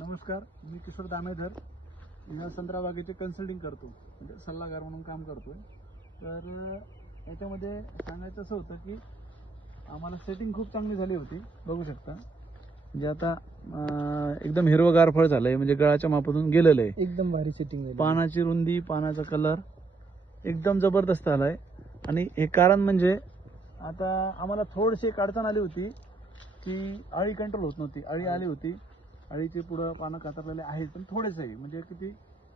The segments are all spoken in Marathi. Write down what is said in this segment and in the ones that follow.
नमस्कार, मी किशोर दामेधर या संत्रा बागेचे कन्सल्टिंग करतो, म्हणजे सल्लागार म्हणून काम करतोय. तर याच्यामध्ये सांगायचं असं होतं की आम्हाला सेटिंग खूप चांगली झाली होती. बघू शकता म्हणजे आता एकदम हिरवगार फळ झालंय, म्हणजे गळाच्या मापातून गेलेलं आहे. एकदम भारी सेटिंग आहे. पानाची रुंदी, पानाचा कलर एकदम जबरदस्त आलाय. आणि हे कारण म्हणजे आता आम्हाला थोडीशी एक अडचण आली होती की अळी कंट्रोल होत नव्हती. अळी आली होती, अळीचे पुढं पानं कातरलेले आहेत, पण थोडेच आहे, म्हणजे किती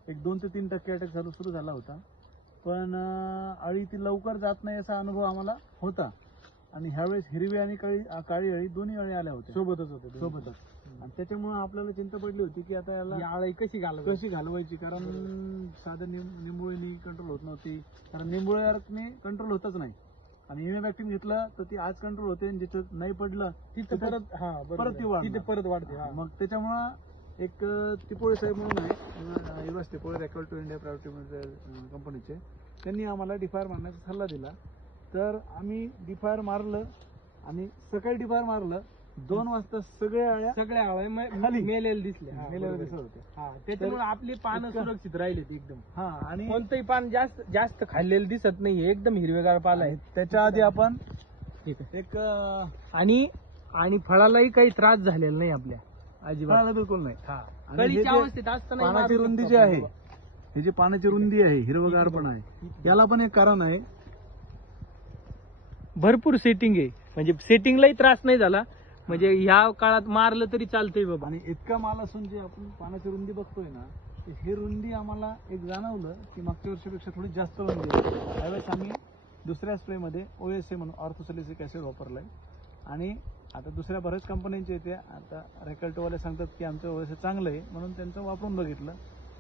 एक 2 ते 3% अटॅक सुरू झाला होता. पण अळी ती लवकर जात नाही असा अनुभव आम्हाला होता. आणि ह्यावेळेस हिरवी आणि काळी अळी दोन्ही अळी आल्या होत्या सोबतच होते सोबतच. आणि त्याच्यामुळे आपल्याला चिंता पडली होती की आता याला अळी कशी घालवायची, कारण साधं निंबोळीनी कंट्रोल होत नव्हती. कारण निंबोळ्याने कंट्रोल होतच नाही. आणि इमेबॅक्टिन घेतलं तर ती आज कंट्रोल होते, आणि जिथं नाही पडलं तिथं परत परत वाढते. मग त्याच्यामुळं एक तिपोळे साहेब म्हणून आहे, Yuvas Tipole, record to India private limited कंपनीचे, त्यांनी आम्हाला डिफायर मारण्याचा सल्ला दिला. तर आम्ही डिफायर मारलं, आणि सकाळी डिफायर मारलं 2 वाजता सगळ्या मेलेले दिसले, मेल्यावर दिसत होते. त्याच्यामुळे आपली पानं सुरक्षित राहिलेत एकदम. आणि कोणतंही पान जास्त खाल्लेलं दिसत नाही, एकदम हिरवेगार पाला आहे. त्याच्या आधी आपण एक आणि फळालाही काही त्रास झालेला नाही आपल्या अजिबात, बिलकुल नाही. आणि कळीच्या हे जे अवस्थेत असताना पानाची रुंदी जी आहे, ही जी पानाची रुंदी आहे, हिरवगार पण आहे, याला पण एक कारण आहे. भरपूर सेटिंग आहे, म्हणजे सेटिंगलाही त्रास नाही झाला. म्हणजे ह्या काळात मारलं तरी चालतंय बाबा. आणि इतका माल असून जे आपण पानाची रुंदी बघतोय ना, हे रुंदी आम्हाला एक जाणवलं की मागच्या वर्षीपेक्षा थोडी जास्त रुंदी आहे. त्यावेळेस आम्ही दुसऱ्या स्प्रेमध्ये OSA म्हणून ऑर्थोसॅलिसिक ऍसिड वापरलंय. आणि आता दुसऱ्या बऱ्याच कंपन्यांचे येते, आता रेकल्टोवाले सांगतात की आमचं OSA चांगलं आहे, म्हणून त्यांचं वापरून बघितलं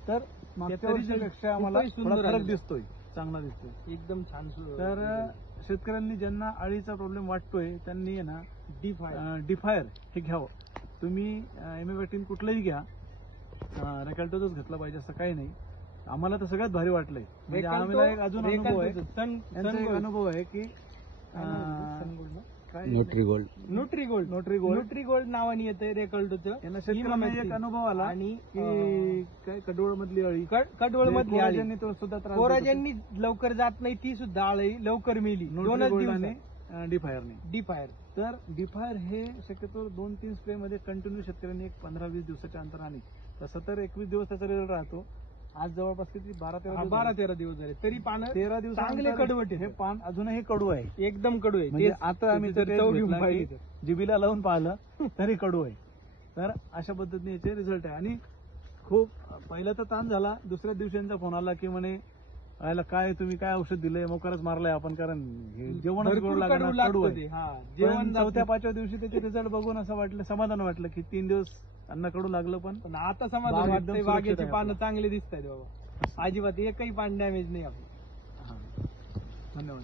तर मागच्या वर्षीपेक्षा आम्हाला थोडा फरक दिसतोय, चांगला दिसतोय, एकदम छान. तर शेतकऱ्यांनी ज्यांना अळीचा प्रॉब्लेम वाटतोय त्यांनी ना डिफायर हे घ्यावं. तुम्ही इमेबॅक्टिन कुठलंही घ्या, रेकल्टोच घेतलं पाहिजे असं काही नाही. आम्हाला तर सगळ्यात भारी वाटलंय. म्हणजे आम्हाला एक अजून अनुभव आहे, त्यांचा एक अनुभव आहे की न्यूट्रीगोल्ड नावाने येते रेकल्टोचं. यांना शेतकऱ्यांना एक अनुभव आला आणि काय कडवळ मधली अळी, कडवळ मधली अळी तो सुद्धा त्रास कोराजेंनी लवकर जात नाही, ती सुद्धा अळी लवकर मेली 2 दिवसाने डिफायर. तर डिफायर हे शक्यतो 2-3 स्प्रे मध्ये कंटिन्यू शेतकऱ्यांनी एक 15-20 दिवसाच्या अंतराने, तसं तर 21 दिवस त्याचा रिझल्ट राहतो. आज जवळपास किती 12-13 दिवस झाले तरी पानं 13 दिवस चांगले कडवट. हे पान अजूनही कडू आहे, एकदम कडू आहे. म्हणजे आता आम्ही जिबीला लावून पाहिलं तरी कडू आहे. तर अशा पद्धतीने याचे रिझल्ट आहे. आणि खूप पहिला तर ताण झाला, दुसऱ्या दिवशीचा फोन आला की म्हणे याला काय तुम्ही काय औषध दिलंय, मोकारच मारलाय आपण, कारण जेवण कडू आहे. जेवण 4-5व्या दिवशी त्याचे रिझल्ट बघून असं वाटलं, समाधान वाटलं की 3 दिवस त्यांना कडू लागलं, पण आता समाधान वाटतंय. बागेची पानं चांगली दिसत आहेत बाबा, अजिबात एकही पान डॅमेज नाही आपलं. धन्यवाद.